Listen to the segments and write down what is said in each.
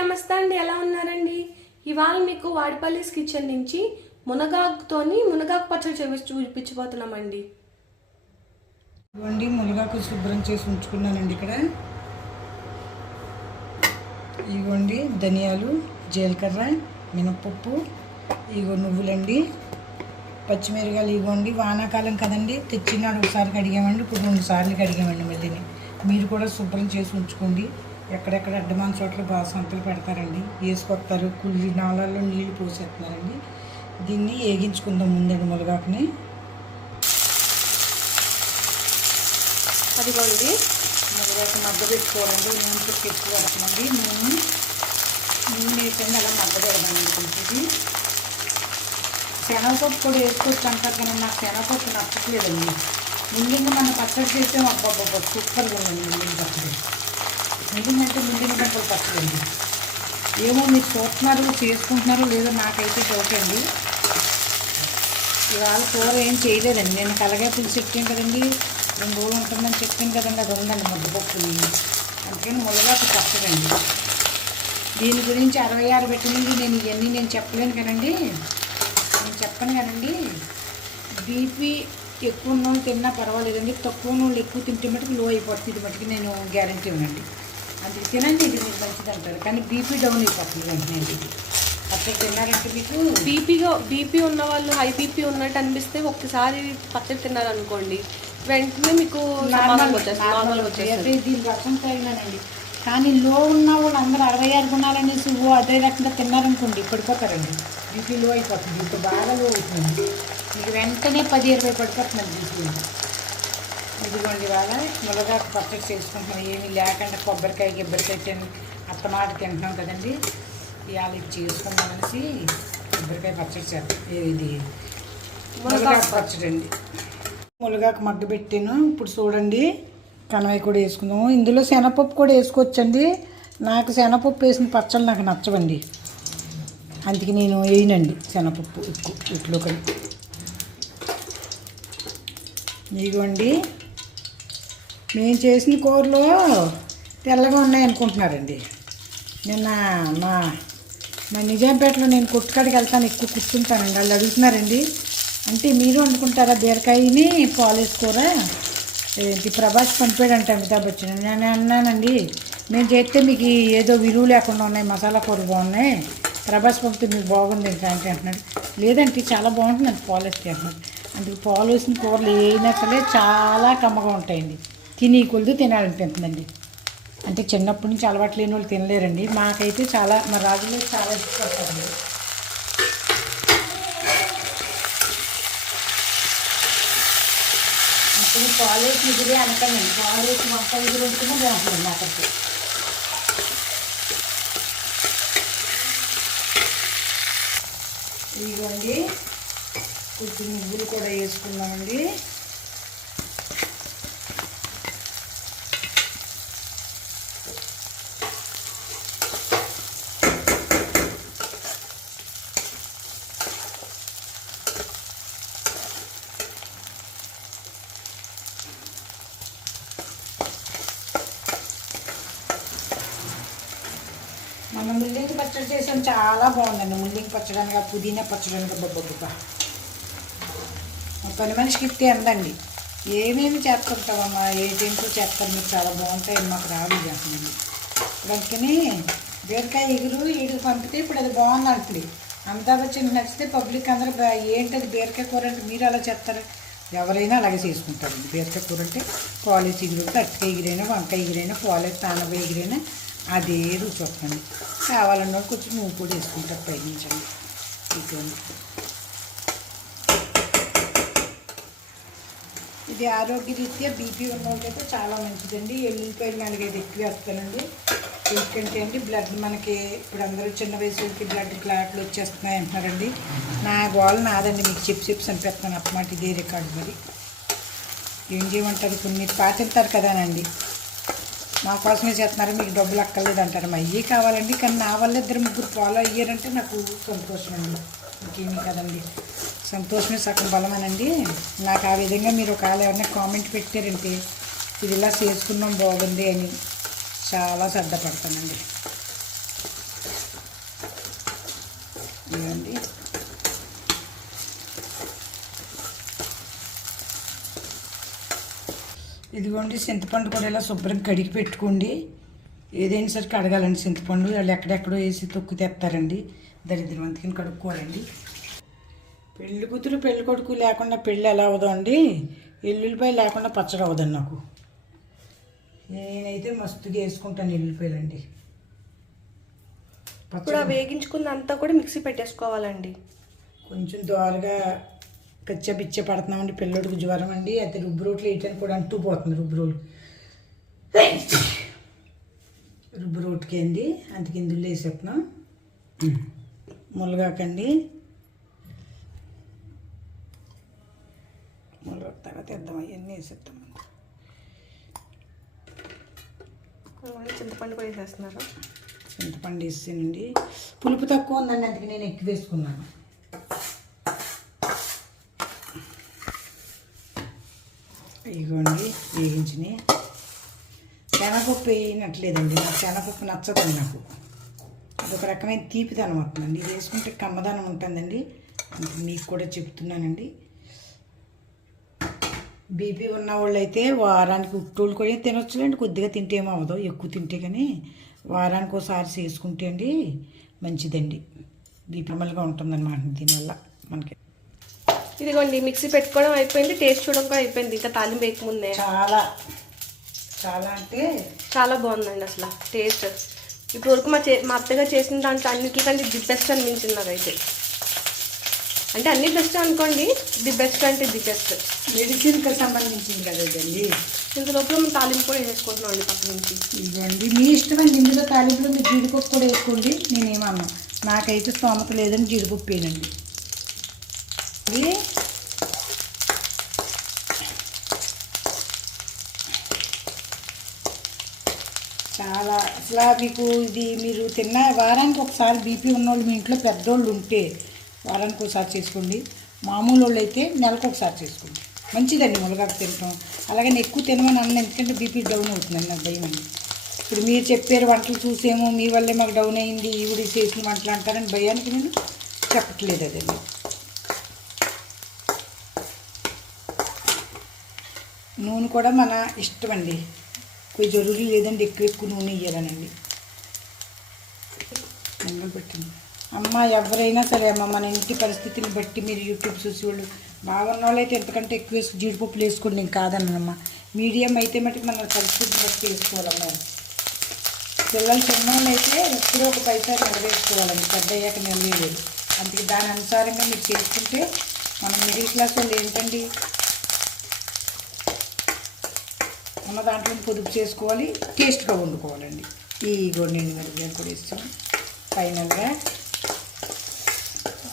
నమస్తే అండి. ఎలా ఉన్నారండి? ఇవాళ మీకు వాడిపల్లిస్ కిచెన్ నుంచి మునగాకుతోని మునగాకు పచ్చడి చేసి చూపించబోతున్నామండి. ఇవ్వండి మునగాకు శుభ్రం చేసి ఉంచుకున్నానండి ఇక్కడ. ఇవ్వండి ధనియాలు జీలకర్ర మినపప్పు ఇగో నువ్వులండి. పచ్చిమిరకాయలు ఇవ్వండి వానాకాలం కదండి. తెచ్చినాడు ఒకసారి కడిగామండి ఇప్పుడు రెండు సార్లు కడిగామండి మళ్ళీని. మీరు కూడా శుభ్రం చేసి ఉంచుకోండి. ఎక్కడెక్కడ అడ్డమాన చోట్ల బాగా సంతలు పెడతారండి. వేసుకొస్తారు కుళ్ళి నాళాల్లో నీళ్ళు పోసేస్తున్నారండి. దీన్ని వేగించుకుందాం ముందండి మునగాకుని. అదిగోండి. మునగాకు మగ్గ పెట్టుకోవాలండి. నూనె పెట్టి ఎక్కువ పడుతుందండి నూనె నూనె వేసండి అలా మగ్గ పెడదామండి కొంచెం. శనగపప్పు కూడా వేసుకోవచ్చు అంటారు కానీ నాకు శనగపప్పు నచ్చట్లేదండి. ముందు మనం పచ్చడి చేస్తే అబ్బాబ్బా సూపర్గా ఉందండి. ముందు ఎందుకంటే ముందుగా దంపలు పచ్చడి అండి ఏమో మీరు చూస్తున్నారు చేసుకుంటున్నారో లేదో నాకైతే డౌట్ అండి. ఇవాళ కూర ఏం చేయలేదండి. నేను కలగా పులుసు చెప్పాను కదండి. రెండు రోజులు ఉంటుందని చెప్పాను కదండి. అది ఉందండి ముద్దపప్పుని అందుకని మునగాకు పచ్చడండి. దీని గురించి అరవై ఆరు పెట్టినండి నేను ఇవన్నీ నేను చెప్పలేను కదండి. నేను చెప్పను కదండి. బీపీ ఎక్కువ నూనె తిన్నా పర్వాలేదండి. తక్కువ నూనె ఎక్కువ తింటే మటుకు లో అయిపోతుంది. మటుకు నేను గ్యారంటీ ఇవ్వనండి. అందుకే తినండి ఇది మీకు మంచిది అంటారు. కానీ బీపీ డౌన్ అయిపోతుంది వెంటనే పచ్చడి తిన్నారంటే మీకు బీపీగా బీపీ ఉన్న వాళ్ళు హై బీపీ ఉన్నట్టు అనిపిస్తే ఒక్కసారి పచ్చడి తిన్నారనుకోండి వెంటనే మీకు నార్మల్ వచ్చేస్తుంది దీని రసం తాగినానండి కానీ లో ఉన్న వాళ్ళు అందరూ అరవై ఆరు గుణాలనేసి ఓ అదే రకంగా తిన్నారనుకోండి పడిపోతారండి బీపీ లో అయిపోతుంది. ఇప్పుడు బాగా లో అవుతుంది. మీకు వెంటనే పది ఇరవై పడిపోతుందండి బీపీ. ఇదిగోండి ఇవాళ మునగాకు పచ్చడి చేసుకుంటున్నాం. ఏమీ లేకుండా కొబ్బరికాయ గిబ్బరికాయ తిని అత్తమాట తింటున్నాం కదండి. ఇవాళ ఇది చేసుకుందాం అనేసి కొబ్బరికాయ పచ్చడి చేస్తాం ఇది? మునగాకు పచ్చడి అండి. మునగాకు మగ్గ పెట్టాను. ఇప్పుడు చూడండి కనవాయి కూడా వేసుకుందాము. ఇందులో శనగపప్పు కూడా వేసుకోవచ్చండి. నాకు శనగపప్పు వేసిన పచ్చళ్ళు నాకు నచ్చవండి. అందుకే నేను వేయనండి శనగపప్పు ఎక్కువ వీటిలో కలిపి ఇదిగోండి. మేము చేసిన కూరలో తెల్లగా ఉన్నాయి అనుకుంటున్నారండి. నిన్న మా మా నిజాంపేటలో నేను కుట్టుకాడికి వెళ్తాను ఎక్కువ కుట్టుకుంటానండి వాళ్ళు అడుగుతున్నారండి. అంటే మీరు అనుకుంటారా బీరకాయని పాలేస్ కూర? ఏంటి ప్రభాస్ పంపాడంట అమితాబ్ బచ్చన్. నేను అన్నానండి. మేము చేస్తే మీకు ఏదో విలువ లేకుండా ఉన్నాయి మసాలా కూర బాగున్నాయి. ప్రభాస్ పంపితే మీకు బాగుంది ఇంకా అంటే అంటున్నాడు. లేదంటే చాలా బాగుంటుందండి పాలేస్తే అంటున్నాడు అందుకు పాలు వేసిన కూరలు ఏమైనా సరే చాలా కమ్మగా ఉంటాయండి. తిని కొలిది తినాలనిపిస్తుందండి. అంటే చిన్నప్పటి నుంచి అలవాటు లేని వాళ్ళు తినలేరండి. మాకైతే చాలా మా రాజులు చాలా ఇష్టపడతారండి. అసలు కాలేజ్ ఇదిరే అనకండి. కాలేజ్ వంట ఎదురు ఉంటుందో బాగుంటుంది అక్కడికి ఇదిగోండి. కొంచెం నువ్వులు కూడా వేసుకున్నామండి మనం ముల్లింగి పచ్చడి చాలా బాగుందండి. ముల్లింగి పచ్చడి అనగా పుదీనా పచ్చడి అనగా బొబ్బబ్బ పని మనిషికి ఇస్తే అందండి. ఏమేమి చేస్తుంటామమ్మా ఏ టైంతో చేస్తారు? మీరు చాలా బాగుంటాయి మాకు రాదు చేస్తుంది అందుకని బీరకాయ ఎగురు ఎగురు పంపితే ఇప్పుడు అది బాగుంది అంటుంది. అమితాబ్ బచ్చన్ నచ్చితే పబ్లిక్ అందరూ ఏంటి ఏంటది బీరకాయ కూర అంటే మీరు అలా చేస్తారు? ఎవరైనా అలాగే చేసుకుంటారు బీరకాయ కూర అంటే పాలేజ్ ఎగురు అట్టకాయ ఎగిరైనా వంకాయ ఎగిరైనా పాలేజ్ తానవ ఎగిరైనా అదే రుచి వస్తుంది. కొంచెం నువ్వు కూడా వేసుకుంటారు పైనుంచండి ఇటువంటి ఇది ఆరోగ్యరీత్యా బీపీ ఉన్నోళ్ళకైతే చాలా మంచిదండి. ఎల్లుల్లిపాయలు నాలుగైదు ఎక్కువ వేస్తానండి. ఎందుకంటే అండి బ్లడ్ మనకి ఇప్పుడు అందరూ చిన్న వయసులకి బ్లడ్ క్లాట్లు వచ్చేస్తున్నాయి అంటున్నారండి. నా గోల నాదండి మీకు చెప్పి చెప్పి అనిపిస్తున్నాను అప్పమాట ఇదే రికార్డు మరి. ఏం చేయమంటారు? కొన్ని పాటిస్తారు కదానండి మా కోసమే చేస్తున్నారు మీకు డబ్బులు అక్కర్లేదు అంటారు మా ఇవి కావాలండి కానీ నా వల్ల ఇద్దరు ముగ్గురు ఫాలో అయ్యారంటే నాకు సంతోషం అండి. ఇంకేమీ కదండి. సంతోషమే సగం బలమేనండి. నాకు ఆ విధంగా మీరు ఒకవేళ ఎవరైనా కామెంట్ పెట్టారంటే ఇది ఇలా చేసుకున్నాం బాగుంది అని చాలా శ్రద్ధపడతానండి ఏమండి ఇదిగోండి చింతపండు కూడా ఇలా శుభ్రంగా కడిగి పెట్టుకోండి. ఏదైనా సరే కడగాలండి చింతపండు. వాళ్ళు ఎక్కడెక్కడో వేసి తొక్కు తెస్తారండి దరిద్రవంతికి కడుక్కోవాలండి. పెళ్ళి కూతురు పెళ్ళి కొడుకు లేకుండా పెళ్ళి ఎలా అవుదండి ఎల్లుల్లిపాయ లేకుండా పచ్చడి అవ్వదండి నాకు. నేనైతే మస్తుగా వేసుకుంటాను ఎల్లుల్లిపాయలండి. ఇప్పుడు వేగించుకున్నంతా కూడా మిక్సీ పెట్టేసుకోవాలండి. కొంచెం దోరగా కచ్చ బిచ్చ పడుతున్నామండి పిల్లడికి జ్వరం అండి అయితే రుబ్బు రోట్లు వేయటానికి కూడా అంటూ పోతుంది రుబ్బు రోలు. రుబ్బు రోటికి అండి అందుకే ఇందులో వేసేస్తున్నాం. మునగాకండి మునగాకు తర్వాత వేద్దాం అవన్నీ వేసేస్తాం చింతపండు కూడా వేసేస్తున్నారు. చింతపండు వేసానండి పులుపు తక్కువ ఉందండి అందుకే నేను ఎక్కువ వేసుకున్నాను. ఇగోండి వేగించినాయి శనగపప్పు వేయనట్లేదండి నాకు శనగపప్పు నచ్చదండి నాకు. అదొక రకమైన తీపిదనం అవుతుందండి ఇది వేసుకుంటే కమ్మదనం ఉంటుందండి. మీకు కూడా చెప్తున్నానండి. బీపీ ఉన్న వాళ్ళు అయితే వారానికి ఉట్టోళ్ళు కూడా తినొచ్చులేండి కొద్దిగా తింటే ఏమో ఎక్కువ తింటే కానీ వారానికి ఒకసారి చేసుకుంటే అండి మంచిదండి. బీపీ మళ్ళీగా ఉంటుందన్నమాట దీనివల్ల మనకి. ఇదిగోండి మిక్సీ పెట్టుకోవడం అయిపోయింది టేస్ట్ చూడడం కూడా అయిపోయింది. ఇంకా తాలింపు వేయకముందే. చాలా చాలా అంటే చాలా బాగుందండి అసలు టేస్ట్. ఇప్పుడు వరకు మా చే మా అత్తగా చేసిన దాంట్లో అన్నిటికంటే ది బెస్ట్ అనిపించింది నాకైతే. అంటే అన్ని బెస్ట్ అనుకోండి ది బెస్ట్ అంటే ది బెస్ట్. మెడిసిన్కి సంబంధించింది కదండి ఇంతలోపు మేము తాలింపు కూడా వేసేసుకుంటున్నాం అండి పక్క నుంచి. ఇదిగోండి మీ ఇష్టమండి ఇందులో తాలింపులో మీరు జీడిపప్పు కూడా వేసుకోండి. నేనేమన్నా నాకైతే స్తోమత లేదని జీడిపప్పు వేయనండి. ఇది చాలా అసలు మీకు ఇది మీరు తిన్న వారానికి ఒకసారి బీపీ ఉన్నోళ్ళు మీ ఇంట్లో పెద్దోళ్ళు ఉంటే వారానికి ఒకసారి చేసుకోండి. మామూలు వాళ్ళు అయితే నెలకు ఒకసారి చేసుకోండి. మంచిదండి మునగాకు తినటం. అలాగే నేను ఎక్కువ తినమని అన్న ఎందుకంటే బీపీ డౌన్ అవుతుందండి నాకు భయం అండి. ఇప్పుడు మీరు చెప్పారు వంటలు చూసేమో మీ వల్లే మాకు డౌన్ అయింది ఈవిడ చేసిన వంటలు అంటారని భయానికి నేను చెప్పట్లేదు అదండి. నూనె కూడా మన ఇష్టం అండి కొంచెం జరురీ లేదండి ఎక్కువ ఎక్కువ నూనె ఇయ్యాలనండి. మంగళ అమ్మ ఎవరైనా సరే అమ్మ మన ఇంటి పరిస్థితిని బట్టి మీరు యూట్యూబ్ చూసి వాళ్ళు బాగున్న వాళ్ళు అయితే ఎంతకంటే ఎక్కువ వేసుకు జీడిపప్పులు వేసుకోండి నేను కాదన్నమ్మా. మీడియం అయితే మటుకు మన పరిస్థితిని బట్టి వేసుకోవాలమ్మా. పిల్లలు చిన్నవాళ్ళు అయితే ఎప్పుడూ ఒక పైసా నిలవేసుకోవాలండి పెద్ద అయ్యాక నిలవేయలేదు అందుకే దాని అనుసారంగా మీరు చేసుకుంటే మనం మిడిల్ క్లాస్ వాళ్ళు ఏంటండి? ఉన్న దాంట్లో పొదుపు చేసుకోవాలి టేస్ట్గా వండుకోవాలండి. ఈ గొండెండి మిరపకాయలు కూడా ఇస్తాం ఫైనల్గా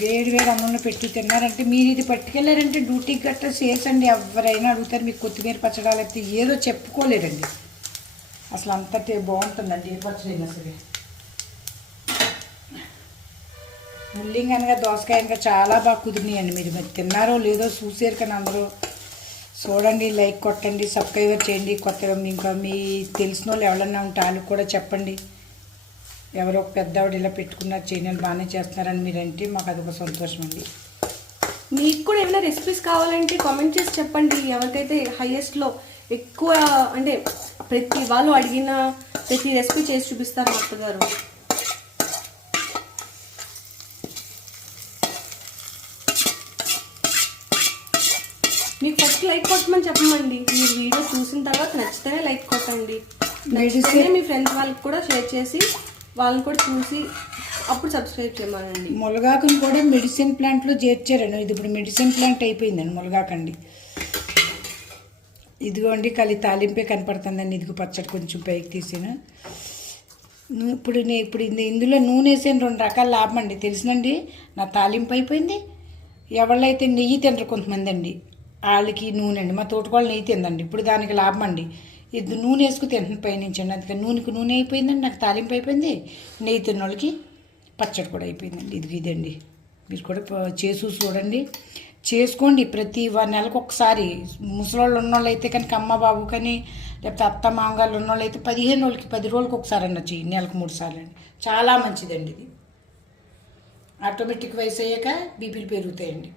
వేడి వేడి అన్నంలో పెట్టి తిన్నారంటే మీరు ఇది పట్టుకెళ్ళారంటే డ్యూటీకి గట్రా చేసండి ఎవరైనా అడుగుతారు మీకు కొత్తిమీర పచ్చడాలు అయితే ఏదో చెప్పుకోలేరండి అసలు అంత టే- బాగుంటుందండి ఏ పచ్చడైనా సరే. ముల్లింగ్ అనగా దోసకాయ ఇంకా చాలా బాగా కుదిరినాయండి. మీరు మరి తిన్నారో లేదో చూసారు కానీ అందరూ చూడండి లైక్ కొట్టండి సబ్స్క్రైబర్ చేయండి కొత్తగా ఇంకా మీ తెలిసిన వాళ్ళు ఎవరన్నా ఉంటే వాళ్ళకి కూడా చెప్పండి. ఎవరో ఒక పెద్దవాడు ఇలా పెట్టుకున్నారు చేయని బాగానే చేస్తున్నారని మీరంటే మాకు అదొక సంతోషం అండి. మీకు కూడా ఏమైనా రెసిపీస్ కావాలంటే కామెంట్ చేసి చెప్పండి. ఎవరికైతే హైయెస్ట్లో ఎక్కువ అంటే ప్రతి వాళ్ళు అడిగిన ప్రతి రెసిపీ చేసి చూపిస్తారు మా అత్తగారు మీకు ఫస్ట్ లైక్ కొట్టమని చెప్పమండి. మీరు వీడియో చూసిన తర్వాత నచ్చితేనే లైక్ కొట్టండి. నచ్చితేనే మీ ఫ్రెండ్స్ వాళ్ళకి కూడా షేర్ చేసి వాళ్ళని కూడా చూసి అప్పుడు సబ్స్క్రైబ్ చేయమనండి. మునగాకుని కూడా మెడిసిన్ ప్లాంట్లో చేర్చారండి. ఇది ఇప్పుడు మెడిసిన్ ప్లాంట్ అయిపోయిందండి మునగాకండి ఇదిగోండి కలి తాలింపే కనపడుతుందండి. ఇదిగో పచ్చడి కొంచెం పైకి తీసాను. ఇప్పుడు నేను ఇప్పుడు ఇందు- ఇందులో నూనె వేసాను రెండు రకాల లాభం అండి. తెలిసినండి? నా తాలింపు అయిపోయింది. ఎవళ్ళైతే నెయ్యి తినరు కొంతమంది అండి. వాళ్ళకి నూనె అండి. మా తోటకోళ్ళు నెయ్యి తిందండి. ఇప్పుడు దానికి లాభం అండి. ఇది నూనె వేసుకుని తింటున్న పైనుంచి అండి. అందుకని నూనెకి నూనె అయిపోయిందండి. నాకు తాలింపు అయిపోయింది. నెయ్యి తిన్న వాళ్ళకి పచ్చడి కూడా అయిపోయిందండి. ఇది ఇదండి. మీరు కూడా చేసి చూడండి. చేసుకోండి. ప్రతి నెలకు ఒకసారి. ముసలోళ్ళు ఉన్నోళ్ళు అయితే కానీ అమ్మ బాబు కానీ లేకపోతే అత్త మామగారు ఉన్నోళ్ళు అయితే పదిహేను రోజులకి పది రోజులకి ఒకసారి అన్న చెయ్యి. నెలకు మూడు సార్లు అండి. చాలా మంచిదండి ఇది. ఆటోమేటిక్ వయసు అయ్యాక బీపీలు పెరుగుతాయండి.